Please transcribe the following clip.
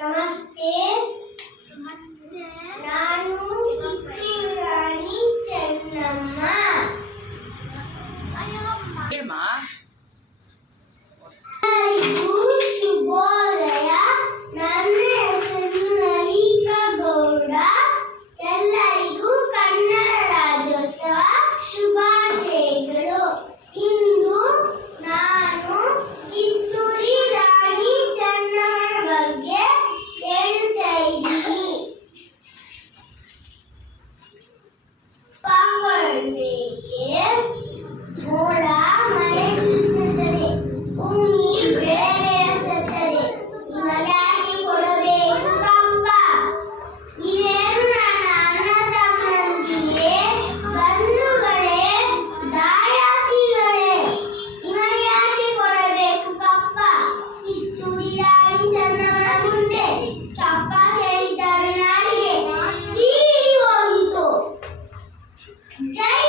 ನಮಸ್ತೆ. ನಾನು ಕಿತ್ತೂರು ರಾಣಿ ಚೆನ್ನಮ್ಮ. ಎಲ್ಲರಿಗೂ ಶುಭೋದಯ. ನನ್ನ ಹೆಸರು ನವಿಕಾ ಗೌಡ. ಎಲ್ಲರಿಗೂ ಕನ್ನಡ ರಾಜ್ಯೋತ್ಸವ ಶುಭಾಶಯಗಳು. ಇಂದು ನಾನು ಕಿತ್ತೂರು ರಾಣಿ ಚೆನ್ನಮ್ಮನ ಬಗ್ಗೆ ಹೇಳ್ತಾ ಇದ್ದೀನಿ. ಪಾಂಗಡಬೇಕೆ ಮೋಡ ಮಳೆ ಸುರಿಸುತ್ತದೆ, ಭೂಮಿ ಬೆಳೆ ಬೆಳೆಸುತ್ತದೆ. ನಿಮಗ್ಯಾಕೆ ಕೊಡಬೇಕು ಕಪ್ಪ? ನೀವೇನು ನನ್ನ ಅಣ್ಣ ತಮ್ಮನಂತಿಗೆ, ಬಂಧುಗಳೇ, ದಾಯಾದಿಗಳೇ. ನಿಮಗ್ಯಾಕೆ ಕೊಡಬೇಕು ಕಪ್ಪ? ಕಿತ್ತೂರು ರಾಣಿ ಚೆನ್ನಮ್ಮನ ಮುಂದೆ ಕಪ್ಪ ಕೇಳಿದ್ದಾರೆ. ನಾಡಿಗೆ ಸೀರಿ ಹೋಗಿತು. ಜೈ